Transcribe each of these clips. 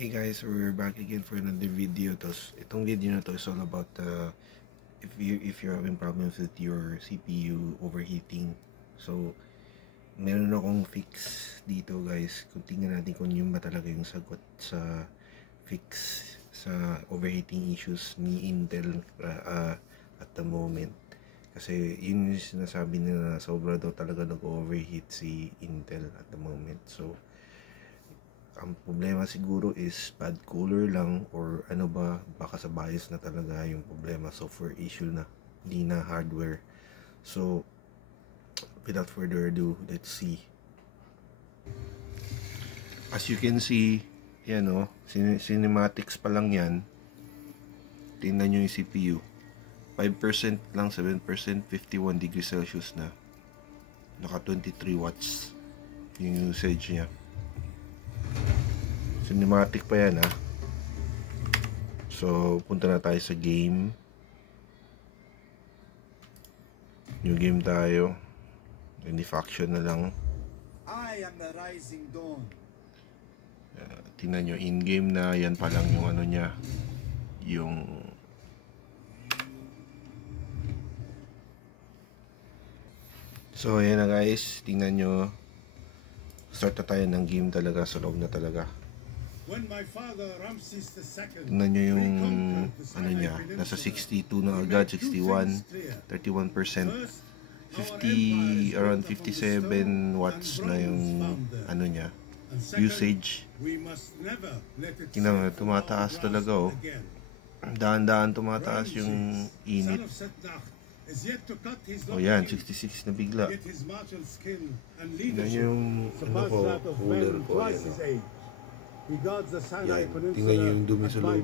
Hey guys, we're back again for another video. Itong video na to is all about if you're having problems with your CPU overheating. So, meron akong fix dito guys. Kung tingnan natin kung yun ba talaga yung sagot sa fix sa overheating issues ni Intel at the moment. Kasi yun yung sinasabi nila na sobra daw talaga nag-overheat si Intel at the moment. So, ang problema siguro is bad cooler lang or ano ba, baka sa BIOS na talaga yung problema, software issue na, hindi na hardware. So without further ado, let's see. As you can see, yan o, cinematics pa lang yan. Tingnan nyo yung CPU, 5% lang, 7%, 51 degrees Celsius na, naka 23 watts yung usage niya. Cinematic pa yan ha. So punta na tayo sa game. New game tayo. Any faction na lang. I am the rising dawn. Tingnan nyo, in game na yan pa lang yung ano niya, yung so ayan na guys, tingnan nyo, start na tayo ng game talaga, sa loob na talaga. Tingnan nyo yung ano niya, nasa 62 na agad, 61, 31%, 50, around 57 watts na yung ano niya, usage. Tingnan mo, tumataas talaga oh. Daan-daan tumataas yung init. O yan, 66 na bigla. Tingnan nyo yung ano ko, cooler ko. Yan, tingnan nyo yung dumi sa loob.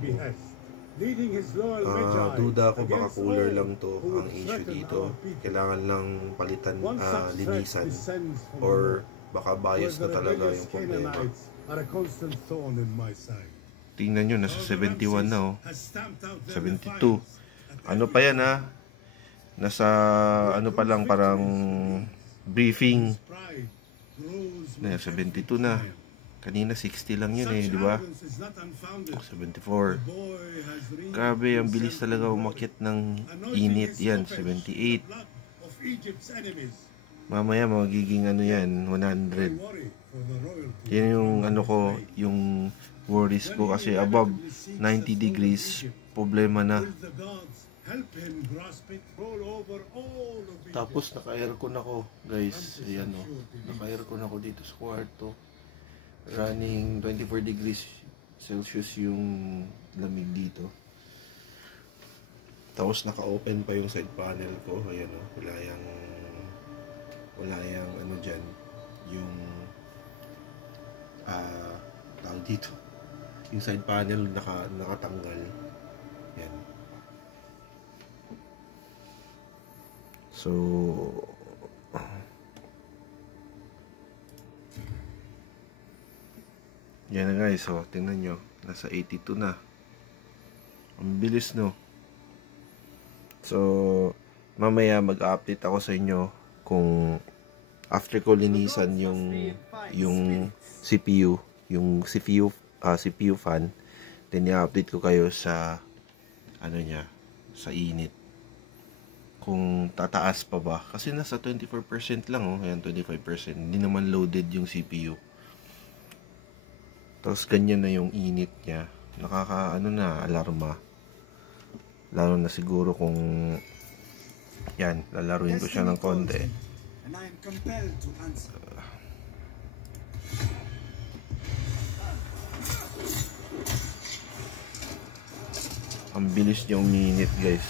Duda ako baka cooler lang to ang issue dito. Kailangan lang palitan, linisan. Or baka BIOS na talaga yung problema. Tingnan nyo, nasa 71 na oh. 72. Ano pa yan ha? Nasa ano pa lang, parang briefing. 72 na. Kanina 60 lang yun eh, di ba? 74. Grabe, ang bilis talaga umakyat ng init yan. 78. Mamaya magiging ano yan, 100. Yan yung ano ko, yung worries ko kasi above 90 degrees, problema na. Tapos naka-aircon ako, guys. Ayan o, naka-aircon ako dito sa kwarto. Running 24 degrees Celsius yung lamig dito. Tapos naka-open pa yung side panel ko. Ayan o, wala yang ano dyan, yung tawag dito, yung side panel nakatanggal. Yan. So yan na guys, so tingnan nyo, nasa 82 na. Ang bilis no. So mamaya mag-update ako sa inyo kung after ko linisan yung CPU, CPU fan, then i-update ko kayo sa ano niya, sa init, kung tataas pa ba, kasi nasa 24% lang oh. Ayan, 25%, hindi naman loaded yung CPU. Tapos ganyan na yung init niya, nakaka ano na, alarma. Lalo na siguro kung yan, lalaruin ko siya ng konti. Ang bilis niya uminit guys.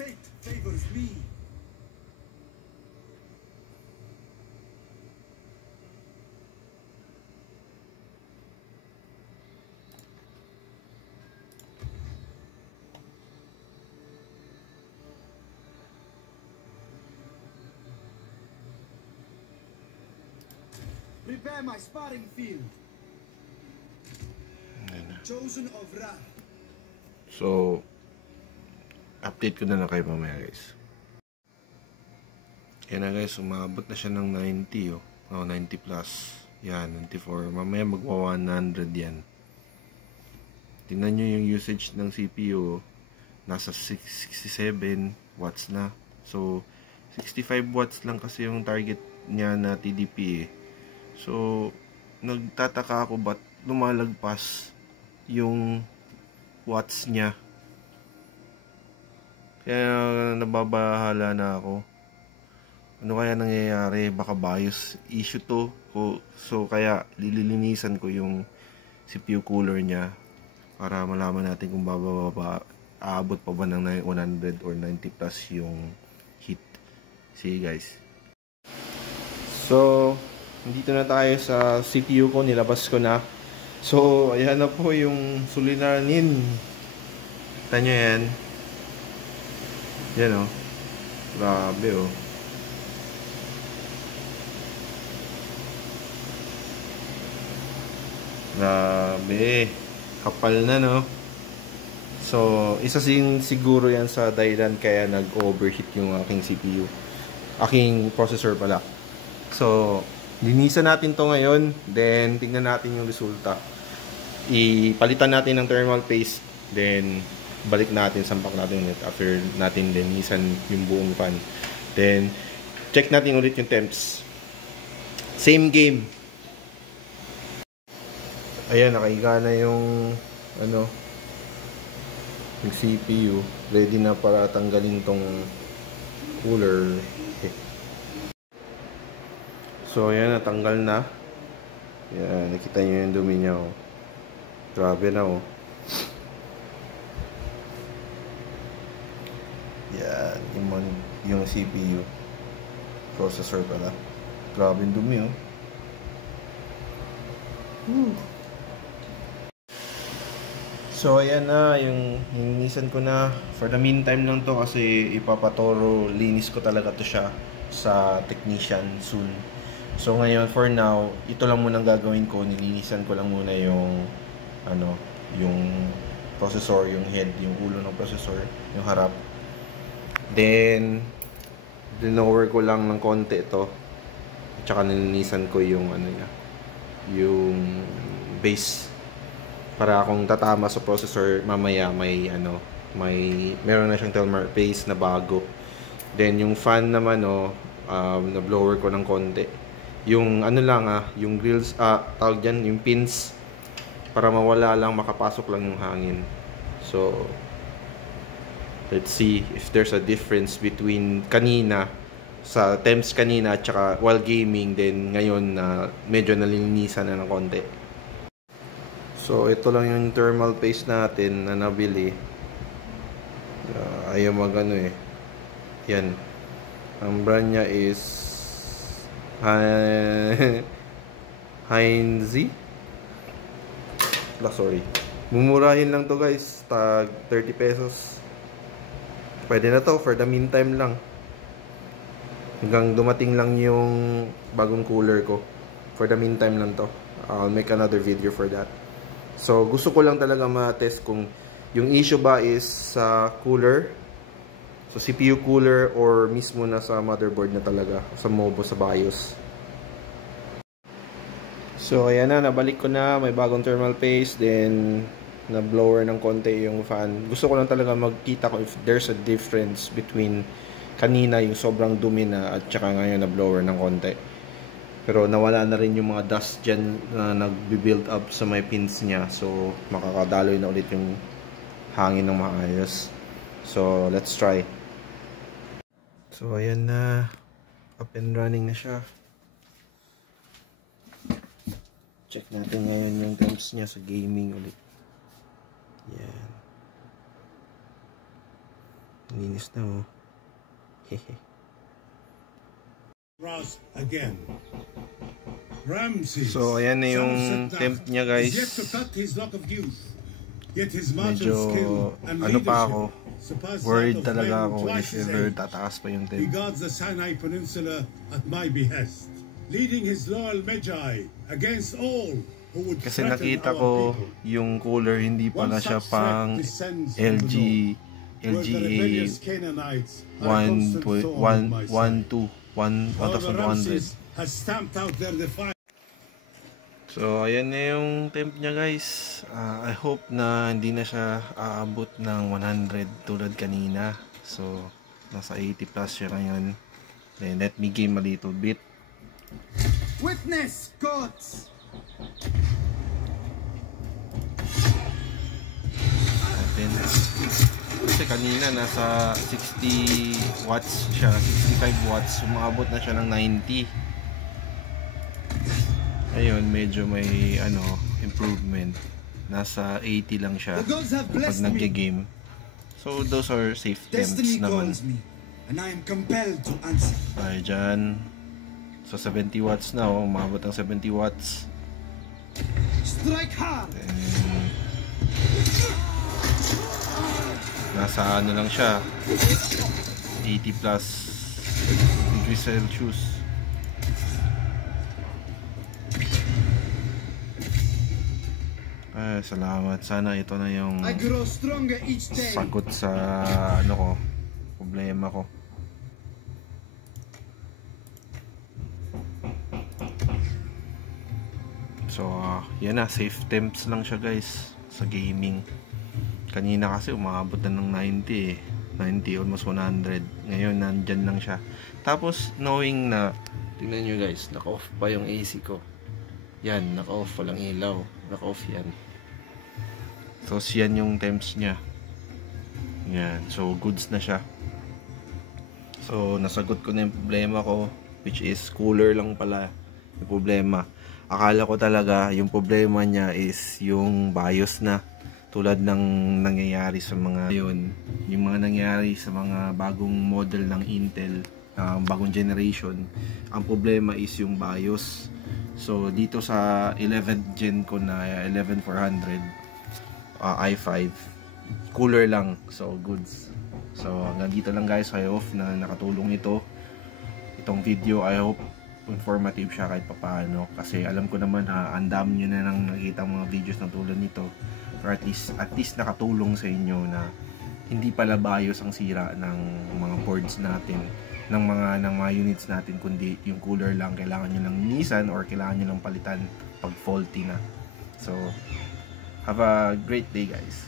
Fate favors me. Prepare my sparring field. Chosen of Ra. So update ko na lang kayo mamaya guys. Yan na guys, umabot na siya ng 90 oh. Oh, 90 plus. Yan, 94. Mamaya magwa 100 yan. Tingnan nyo yung usage ng CPU. Nasa 67 watts na. So, 65 watts lang kasi yung target niya na TDP eh. So, nagtataka ako ba't lumalagpas yung watts niya. Kaya nababahala na ako. Ano kaya nangyayari? Baka BIOS issue to. So kaya lilinisan ko yung CPU cooler niya para malaman natin kung aabot pa ba ng 100 or 90 plus yung heat. See you guys. So, dito na tayo sa CPU ko. Nilabas ko na. So, ayan na po yung suliranin. Kita nyo yan. Yan o. Grabe o. Grabe. Kapal na, no? So, isa siguro yan sa dahilan kaya nag-overheat yung aking CPU. Aking processor pala. So, linisan natin to ngayon. Then, tingnan natin yung resulta. Ipalitan natin ng thermal paste. Then, balik natin, sampak natin ulit after natin linisan yung buong fan. Then, check natin ulit yung temps. Same game. Ayan, nakahiga na yung yung CPU. Ready na para tanggalin tong cooler. Okay. So, ayan, natanggal na. Ayan, nakita nyo yung dumi niya. Oh. Grabe na, oh. Yan, yung CPU. Processor pala. Grabe yung dumi, oh. Woo. So, ayan na, yung linisan ko na. For the meantime lang to kasi ipapatoro, linis ko talaga to siya sa technician soon. So, ngayon, for now, ito lang muna gagawin ko. Nilinisan ko lang muna yung, yung processor, yung head, yung ulo ng processor, yung harap. Then, dinower ko lang ng konti ito. At saka nilinisan ko yung, yung base. Para kung tatama sa processor mamaya meron na siyang thermal paste na bago. Then yung fan naman na blower ko ng konti. Yung yung grills tawag diyan, yung pins para mawala lang, makapasok lang yung hangin. So let's see if there's a difference between kanina sa temps kanina at saka while gaming, then ngayon medyo nalinisan na ng konti. So, ito lang yung thermal paste natin na nabili. Ayaw eh. Yan. Ang brand niya is Heinz. Sorry. Mumurahin lang to guys. Tag 30 pesos. Pwede na to for the meantime lang. Hanggang dumating lang yung bagong cooler ko. For the meantime lang to. I'll make another video for that. So, gusto ko lang talaga ma-test kung yung issue ba is sa cooler, so CPU cooler, or mismo na sa motherboard na talaga, sa MOBO, sa BIOS. So, ayan na, nabalik ko na, may bagong thermal paste, then na-blower ng konti yung fan. Gusto ko lang talaga magkita ko if there's a difference between kanina yung sobrang dumi na at saka ngayon na-blower ng konti. Pero nawala na rin yung mga dust dyan na nagbi-build up sa may pins niya. So, makakadaloy na ulit yung hangin ng maayos. So, let's try. So, ayan na. Up and running na siya. Check natin ngayon yung temps niya sa gaming ulit. Yan. Linis na oh. Hehe. Again. Ramses. So, ayan na yung temp niya guys. Medyo, pa ako. Worried talaga ako if ever tataas pa yung temp. He guards the Sinai Peninsula at my behest, leading his loyal Magi against all who would kasi nakita ko yung cooler hindi pala siya pang LG where the LGA rebellious Canaanites are a constant thorn in my side. 1,200. Has stamped out their defiance. So ayan na yung temp niya guys. I hope na hindi na siya aabot ng 100 tulad kanina. So nasa 80 plus siya ngayon. Then let me game a little bit. Witness, gods! Natin. Kasi kanina nasa 60 watts siya, 65 watts, umabot na siya ng 90. Ayun, medyo may improvement. Nasa 80 lang siya pag nagge-game. So those are safe temps naman. And I am compelled to answer. Ay dyan. So 70 watts na, umabot ng 70 watts. Strike hard! Then, nasa lang siya, 80 plus degrees Celsius. Ay, salamat. Sana ito na yung I grow stronger each day. sagot sa problema ko. So yan na, safe temps lang siya guys sa gaming. Kanina kasi umabot na ng 90 almost 100. Ngayon nandyan lang siya. Tapos knowing na, tingnan nyo guys, naka-off pa yung AC ko. Yan, naka-off pa lang ilaw. Naka-off yan. So yan yung temps nya. Yan, so goods na siya. So nasagot ko na yung problema ko, which is cooler lang pala yung problema. Akala ko talaga yung problema niya is yung BIOS na, tulad ng nangyayari sa mga yung mga nangyayari sa mga bagong model ng Intel, bagong generation. Ang problema is yung BIOS. So dito sa 11th gen ko na 11400 i5, cooler lang, so goods. So hanggang dito lang guys. I hope na nakatulong itong video. I hope informative siya kahit papaano, kasi alam ko naman ang dami nyo na nang nakita mga videos na tulad nito, or at least nakatulong sa inyo na hindi pala BIOS ang sira ng mga boards natin, ng mga units natin, kundi yung cooler lang kailangan nyo lang linisan or kailangan nyo lang palitan pag faulty na. So have a great day guys.